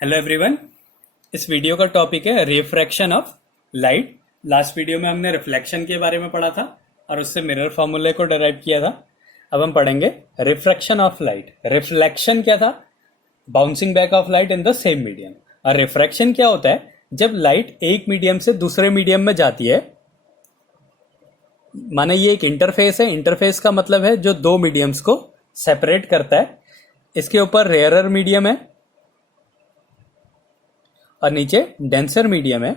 Hello everyone. इस video का topic है refraction of light. Last video में हमने रिफ्लेक्शन के बारे में पढ़ा था और उससे मिरर फॉर्मूले को डिराइव किया था। अब हम पढ़ेंगे रिफ्रैक्शन ऑफ लाइट। रिफ्लेक्शन क्या था? Bouncing back of light in the same medium. और रिफ्रैक्शन क्या होता है? जब लाइट एक मीडियम से दूसरे मीडियम में जाती है, माने ये एक इंटरफेस है। इंटरफेस का मतलब है जो दो मीडियम्स को सेपरेट करता है। इसके ऊपर रेयरर मीडियम है और नीचे डेंसर मीडियम है।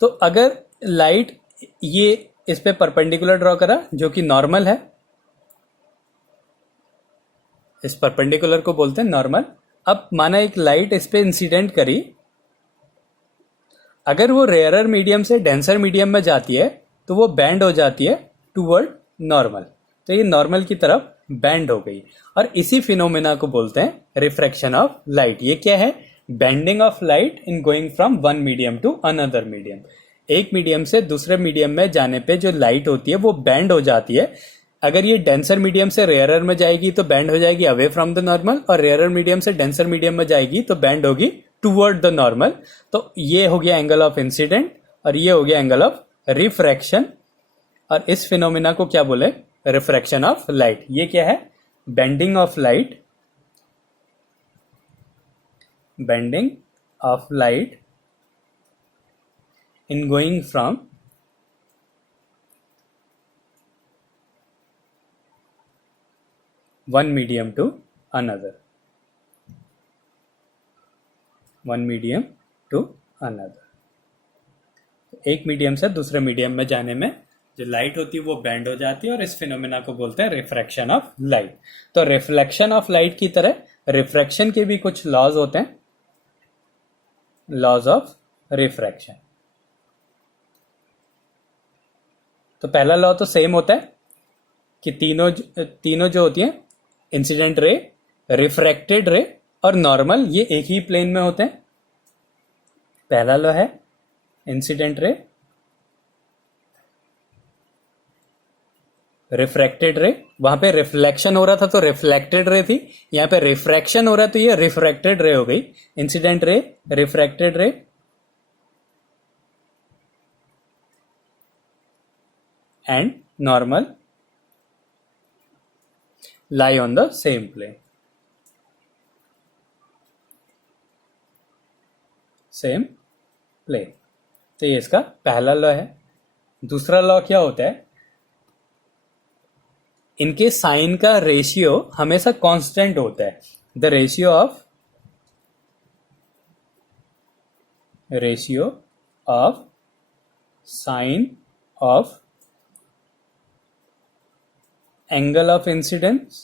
तो अगर लाइट ये इस पे परपेंडिकुलर ड्रॉ करा जो कि नॉर्मल है, इस परपेंडिकुलर को बोलते हैं नॉर्मल। अब माना एक लाइट इस पे इंसिडेंट करी, अगर वो रेयरर मीडियम से डेंसर मीडियम में जाती है तो वो बैंड हो जाती है टूवर्ड नॉर्मल। तो ये नॉर्मल की तरफ बैंड हो गई और इसी फिनोमेना को बोलते हैं रिफ्रैक्शन ऑफ लाइट। ये क्या है? Bending of light in going from one medium to another medium. एक मीडियम से दूसरे मीडियम में जाने पे जो लाइट होती है वो बैंड हो जाती है। अगर ये डेंसर मीडियम से रेयरर में जाएगी तो बैंड हो जाएगी अवे फ्रॉम द नॉर्मल, और रेयरर मीडियम से डेंसर मीडियम में जाएगी तो बैंड होगी टूवर्ड द नॉर्मल। तो ये हो गया एंगल ऑफ इंसिडेंट और ये हो गया एंगल ऑफ रिफ्रैक्शन। और इस फिनोमिना को क्या बोले? Refraction of light. ये क्या है? Bending of light. Bending of light in going from one medium to another. One medium to another. एक मीडियम से दूसरे मीडियम में जाने में जो लाइट होती है वो बैंड हो जाती है और इस फिनोमेना को बोलते हैं रिफ्रैक्शन ऑफ लाइट। तो रिफ्लेक्शन ऑफ लाइट की तरह रिफ्रैक्शन के भी कुछ लॉज होते हैं, लॉज ऑफ रिफ्रैक्शन। तो पहला लॉ तो सेम होता है कि तीनों जो होती हैं, इंसिडेंट रे, रिफ्रैक्टेड रे और नॉर्मल, ये एक ही प्लेन में होते हैं। पहला लॉ है इंसिडेंट रे, रिफ्रैक्टेड रे। वहां पे रिफ्लेक्शन हो रहा था तो रिफ्लेक्टेड रे थी, यहां पे रिफ्रैक्शन हो रहा है तो ये रिफ्रैक्टेड रे हो गई। Incident ray, refracted ray and normal lie on the same plane, same plane. तो ये इसका पहला लॉ है। दूसरा लॉ क्या होता है? इनके साइन का रेशियो हमेशा कांस्टेंट होता है। The ratio of sine of angle of incidence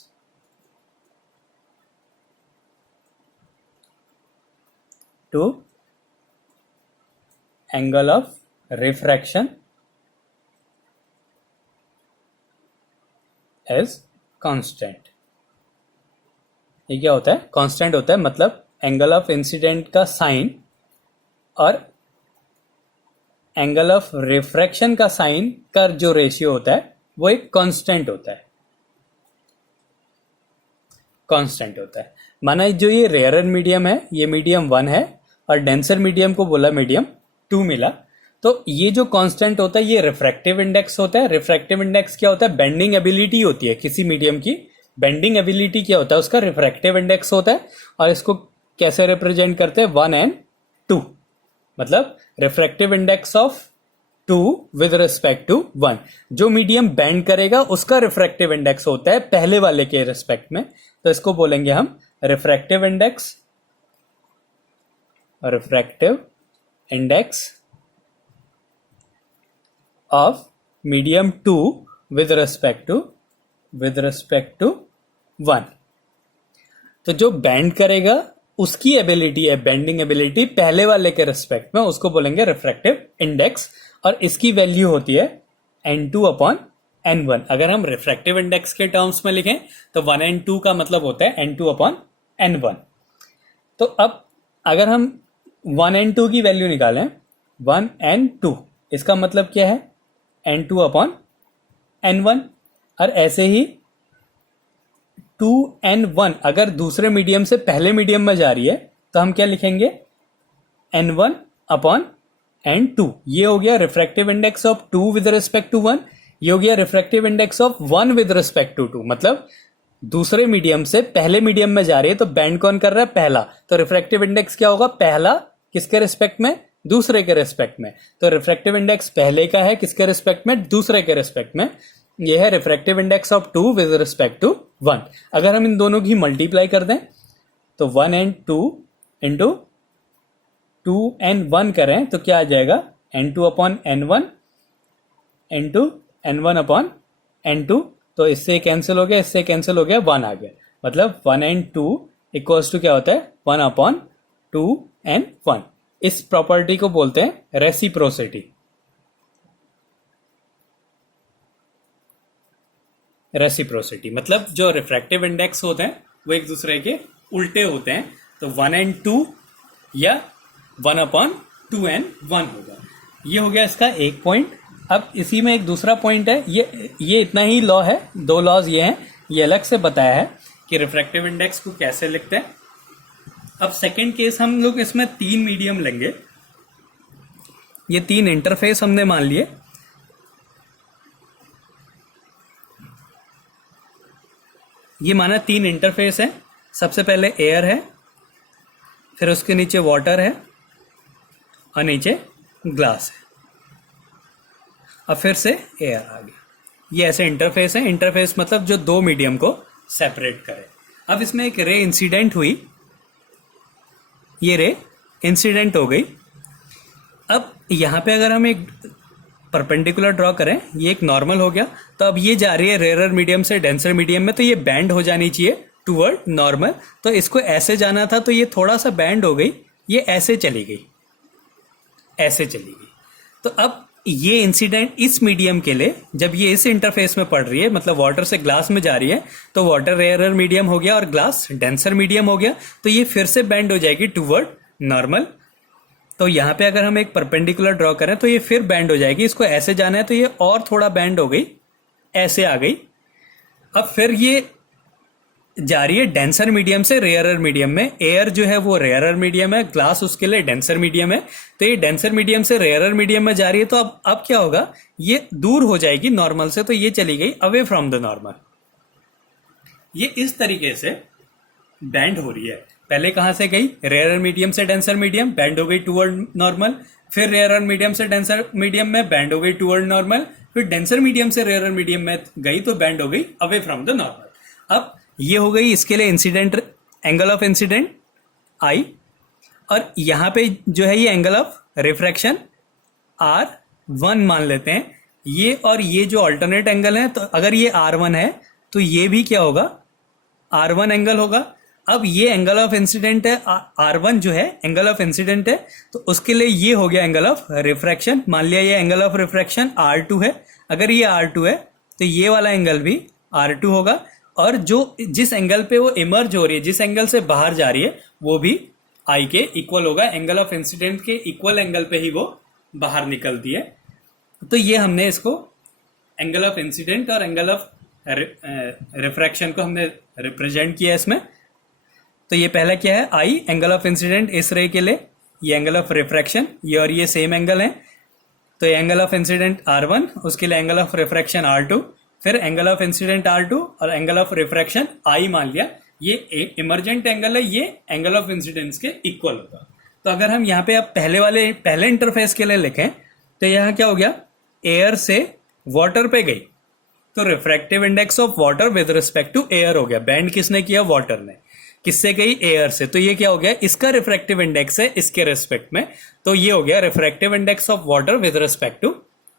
to angle of refraction as constant. ये क्या होता है? कांस्टेंट होता है, मतलब एंगल ऑफ इंसिडेंट का साइन और एंगल ऑफ रिफ्रैक्शन का साइन का जो रेशियो होता है वो एक कांस्टेंट होता है। कांस्टेंट होता है। माना जो ये रेयरर मीडियम है, ये मीडियम 1 है और डेंसर मीडियम को बोला मीडियम 2 मिला, तो ये जो कांस्टेंट होता है ये रिफ्रैक्टिव इंडेक्स होता है। रिफ्रैक्टिव इंडेक्स क्या होता है? बेंडिंग एबिलिटी होती है किसी मीडियम की। बेंडिंग एबिलिटी क्या होता है? उसका रिफ्रैक्टिव इंडेक्स होता है। और इसको कैसे रिप्रेजेंट करते हैं? 1 and 2, मतलब refractive index of 2 with respect to 1। जो मीडियम बेंड करेगा उसका रिफ्रैक्टिव इंडेक्स होता है पहले वाले के रिस्पेक्ट में, तो इसको बोलेंगे हम refractive index. Refractive index of medium 2 with respect to 1। तो जो बेंड करेगा उसकी एबिलिटी है, बेंडिंग एबिलिटी पहले वाले के रिस्पेक्ट में, उसको बोलेंगे रिफ्रैक्टिव इंडेक्स। और इसकी वैल्यू होती है n2/n1। अगर हम रिफ्रैक्टिव इंडेक्स के टर्म्स में लिखें तो 1 and 2 का मतलब होता है n2/n1। तो अब अगर हम 1 and 2 की वैल्यू निकालें, 1 and 2, इसका मतलब क्या है? n2/n1। और ऐसे ही 2n1 अगर दूसरे मीडियम से पहले मीडियम में जा रही है तो हम क्या लिखेंगे, n1 अपॉन n2। ये हो गया refractive index of 2 with respect to 1, ये हो गया refractive index of 1 with respect to 2। मतलब दूसरे मीडियम से पहले मीडियम में जा रही है तो बैंड कौन कर रहा है, पहला। तो रिफ्रैक्टिव इंडेक्स क्या होगा, पहला किसके रिस्पेक्ट में, दूसरे के रिस्पेक्ट में। तो रिफ्रैक्टिव इंडेक्स पहले का है किसके रिस्पेक्ट में, दूसरे के रिस्पेक्ट में। यह है refractive index of 2 with respect to 1। अगर हम इन दोनों की मल्टीप्लाई कर दें तो 1 and 2 इंटू 2 and 1 करें तो क्या आ जाएगा, n2 upon n1 into n1 upon n2। तो इससे कैंसिल हो गया, इससे कैंसिल हो गया, 1 आ गया। मतलब 1 and 2 इक्वल्स टू क्या होता है, 1 अपॉन 2 and 1। इस प्रॉपर्टी को बोलते हैं रेसिप्रोसिटी। रेसिप्रोसिटी मतलब जो रिफ्रैक्टिव इंडेक्स होते हैं वो एक दूसरे के उल्टे होते हैं। तो 1 and 2 या 1 अपॉन 2 and 1 होगा। ये हो गया इसका एक पॉइंट। अब इसी में एक दूसरा पॉइंट है, ये इतना ही लॉ है, दो लॉज ये हैं, ये अलग से बताया है कि रिफ्रैक्टिव इंडेक्स को कैसे लिखते हैं। अब सेकंड केस हम लोग इसमें 3 मीडियम लेंगे। ये 3 इंटरफेस हमने मान लिए। ये माना 3 इंटरफेस है। सबसे पहले एयर है, फिर उसके नीचे वाटर है और नीचे ग्लास है, अब फिर से एयर आ गया। ये ऐसे इंटरफेस है। इंटरफेस मतलब जो दो मीडियम को सेपरेट करे। अब इसमें एक रे इंसिडेंट हुई, ये रे इंसिडेंट हो गई। अब यहां पे अगर हम एक परपेंडिकुलर ड्रॉ करें, ये एक नॉर्मल हो गया, तो अब ये जा रही है रेयरर मीडियम से डेंसर मीडियम में, तो ये बैंड हो जानी चाहिए टूवर्ड नॉर्मल। तो इसको ऐसे जाना था तो ये थोड़ा सा बैंड हो गई, ये ऐसे चली गई, ऐसे चली गई। तो अब ये इंसिडेंट इस मीडियम के लिए, जब ये इस इंटरफेस में पड़ रही है, मतलब वाटर से ग्लास में जा रही है, तो वाटर रेयरर मीडियम हो गया और ग्लास डेंसर मीडियम हो गया, तो ये फिर से बैंड हो जाएगी टूवर्ड नॉर्मल। तो यहाँ पे अगर हम एक परपेंडिकुलर ड्रॉ करें तो ये फिर बैंड हो जाएगी। इसको ऐसे जाना है तो ये और थोड़ा बैंड हो गई, ऐसे आ गई। अब फिर ये जा रही है डेंसर मीडियम से रेयरर मीडियम में। एयर जो है वो रेयरर मीडियम है, ग्लास उसके लिए डेंसर मीडियम है। तो ये डेंसर मीडियम से रेयरर मीडियम में जा रही है। तो अब क्या होगा, ये दूर हो जाएगी नॉर्मल से, तो ये चली गई अवे फ्रॉम द नॉर्मल। ये इस तरीके से बैंड हो रही है। पहले कहां से गई, रेयरर मीडियम से डेंसर मीडियम, बैंड हो गई टूवर्ड नॉर्मल। फिर रेयरर मीडियम से डेंसर मीडियम में बैंड हो गई टूवर्ड नॉर्मल। फिर डेंसर मीडियम से रेयरर मीडियम में गई तो बैंड हो गई अवे फ्रॉम द नॉर्मल। अब ये हो गई इसके लिए incident, angle of incident I, और यहां पे जो है ये एंगल ऑफ रिफ्रैक्शन R1 मान लेते हैं। ये और ये जो अल्टरनेट एंगल है, तो अगर ये R1 है तो ये भी क्या होगा, R1 एंगल होगा। अब ये एंगल ऑफ इंसिडेंट है, R1 जो है एंगल ऑफ इंसिडेंट है, तो उसके लिए ये हो गया एंगल ऑफ रिफ्रैक्शन। मान लिया ये एंगल ऑफ रिफ्रैक्शन R2 है। अगर ये R2 है तो ये वाला एंगल भी R2 होगा, और जो जिस एंगल पे वो इमर्ज हो रही है, जिस एंगल से बाहर जा रही है, वो भी I के इक्वल होगा। एंगल ऑफ इंसिडेंट के इक्वल एंगल पे ही वो बाहर निकलती है। तो ये हमने इसको एंगल ऑफ इंसिडेंट और एंगल ऑफ रिफ्रैक्शन को हमने रिप्रेजेंट किया इसमें। तो ये पहला क्या है, I एंगल ऑफ इंसिडेंट इस रे के लिए, ये एंगल ऑफ रिफ्रैक्शन, ये और ये सेम एंगल है। तो एंगल ऑफ इंसिडेंट R1, उसके लिए एंगल ऑफ रिफ्रैक्शन R2, फिर एंगल ऑफ इंसिडेंट R2 और एंगल ऑफ रिफ्रैक्शन I मान लिया। ये इमर्जेंट एंगल है, ये एंगल ऑफ इंसिडेंस के इक्वल होगा। तो अगर हम यहाँ पे अब पहले इंटरफेस के लिए लिखें तो यहाँ क्या हो गया, एयर से वाटर पे गई तो refractive index of water with respect to air हो गया। बैंड किसने किया, वाटर ने। किससे गई, एयर से। तो ये क्या हो गया, इसका रिफ्रैक्टिव इंडेक्स है इसके रिस्पेक्ट में, तो ये हो गया refractive index of water with respect to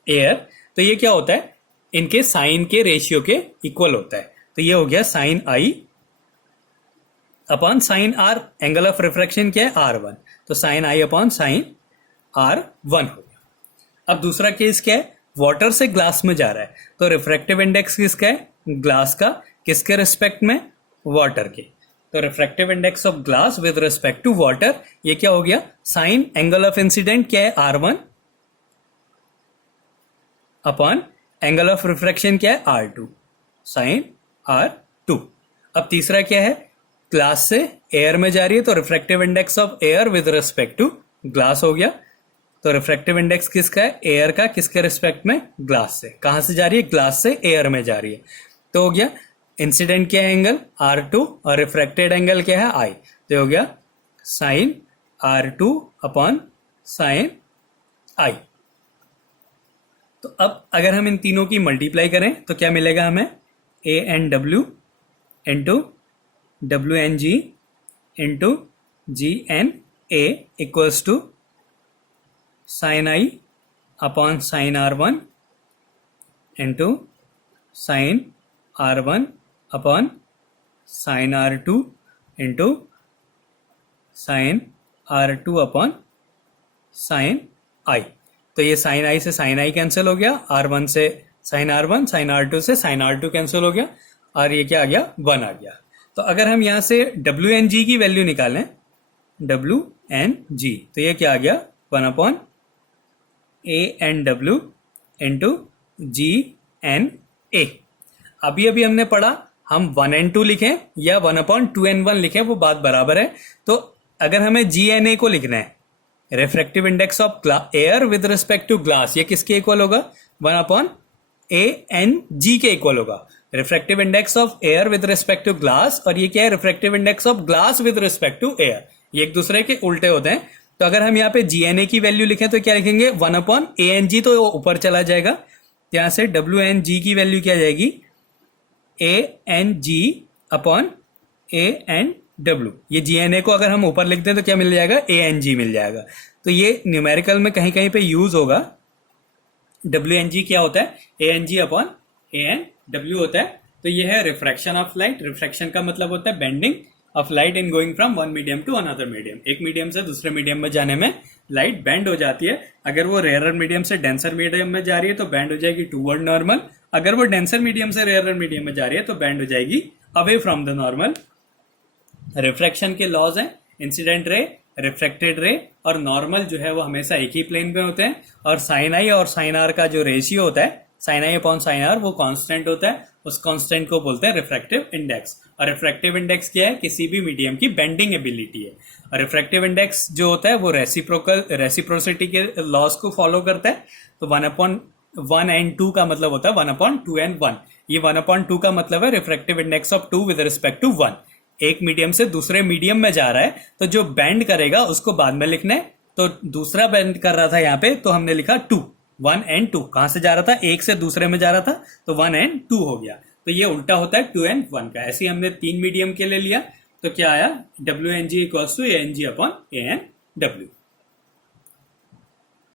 air. तो ये क्या होता है, इनके साइन के रेशियो के इक्वल होता है। तो ये हो गया sine I upon sine R। Angle of refraction क्या है, R1, तो sign I upon sine R1 हो गया। अब दूसरा केस क्या है, वाटर से ग्लास में जा रहा है, तो रिफ्रैक्टिव इंडेक्स किसका है, ग्लास का। किसके रिस्पेक्ट में, वाटर के। तो refractive index of glass with respect to water, ये क्या हो गया, साइन एंगल ऑफ इंसिडेंट क्या है, R1 upon angle of refraction क्या है, R2, साइन R2। अब तीसरा क्या है, ग्लास से एयर में जा रही है तो refractive index of air with respect to glass हो गया। तो रिफ्रैक्टिव इंडेक्स किसका है, एयर का, किसके रिस्पेक्ट में, ग्लास से। कहां से जा रही है, ग्लास से एयर में जा रही है। तो हो गया इंसिडेंट क्या है, एंगल R2 और रिफ्रैक्टेड एंगल क्या है, I। तो हो गया sign R2 upon sine I। तो अब अगर हम इन तीनों की मल्टीप्लाई करें तो क्या मिलेगा हमें, ANW into WNG into GNA equals to sine I upon sine R1 into sine R1 upon sine R2 into sine R2 upon sine I। तो ये साइन I से साइन I कैंसिल हो गया, R1 से साइन R1, साइन R2 से sign R2 cancel हो गया, और ये क्या आ गया, 1 आ गया। तो अगर हम यहां से WNG की वैल्यू निकालें, WNG, तो ये क्या आ गया, 1 अपॉन ANW इंटू GNA। अभी अभी हमने पढ़ा हम 1N2 लिखें या 1 अपॉन 2N1 लिखें, वो बात बराबर है। तो अगर हमें GNA को लिखना है, refractive index of air with respect to glass, ये किसके इक्वल होगा, 1 अपॉन ANG के इक्वल होगा। Refractive index of air with respect to glass, और ये क्या है, refractive index of glass with respect to air, ये एक दूसरे के उल्टे होते हैं। तो अगर हम यहाँ पे GNA की वैल्यू लिखें तो क्या लिखेंगे, 1 अपॉन ANG, तो वो ऊपर चला जाएगा। यहां से WNG की वैल्यू क्या जाएगी, ANG अपॉन ANW। ये GNA को अगर हम ऊपर लिखते हैं तो क्या मिल जाएगा, ANG मिल जाएगा। तो ये न्यूमेरिकल में कहीं कहीं पे यूज होगा। WNG क्या होता है, ANG अपॉन ANW होता है। तो ये है रिफ्रैक्शन ऑफ लाइट। रिफ्रैक्शन का मतलब होता है bending of light in going from one medium to another medium. एक मीडियम से दूसरे मीडियम में जाने में लाइट बेंड हो जाती है। अगर वो रेयरर मीडियम से डेंसर मीडियम में जा रही है तो बेंड हो जाएगी टूवर्ड नॉर्मल। अगर वो डेंसर मीडियम से रेयरर मीडियम में जा रही है तो बेंड हो जाएगी away from the normal. Refraction के लॉज हैं, इंसिडेंट रे, रिफ्रैक्टेड रे और नॉर्मल जो है वो हमेशा एक ही प्लेन पे होते हैं। और साइन आई और साइन आर का जो रेशियो होता है, sine I upon sine R, वो कांस्टेंट होता है। उस कांस्टेंट को बोलते हैं रिफ्रैक्टिव इंडेक्स। और रिफ्रैक्टिव इंडेक्स क्या है, किसी भी मीडियम की बेंडिंग एबिलिटी है। और रिफ्रैक्टिव इंडेक्स जो होता है वो रेसिप्रोसिटी के लॉज को फॉलो करता है। तो 1/1 का मतलब होता है 1/2n1। ये 1/2 का मतलब है refractive index of 2 with respect to 1। एक मीडियम से दूसरे मीडियम में जा रहा है तो जो बेंड करेगा उसको बाद में लिखना है। तो दूसरा बेंड कर रहा था यहाँ पे तो हमने लिखा 2, 1 and 2। कहां से जा रहा था, एक से दूसरे में जा रहा था तो 1 and 2 हो गया। तो ये उल्टा होता है 2 and 1 का। ऐसे ही हमने 3 मीडियम के लिए लिया तो क्या आया, WNG equals to ANG upon ANW।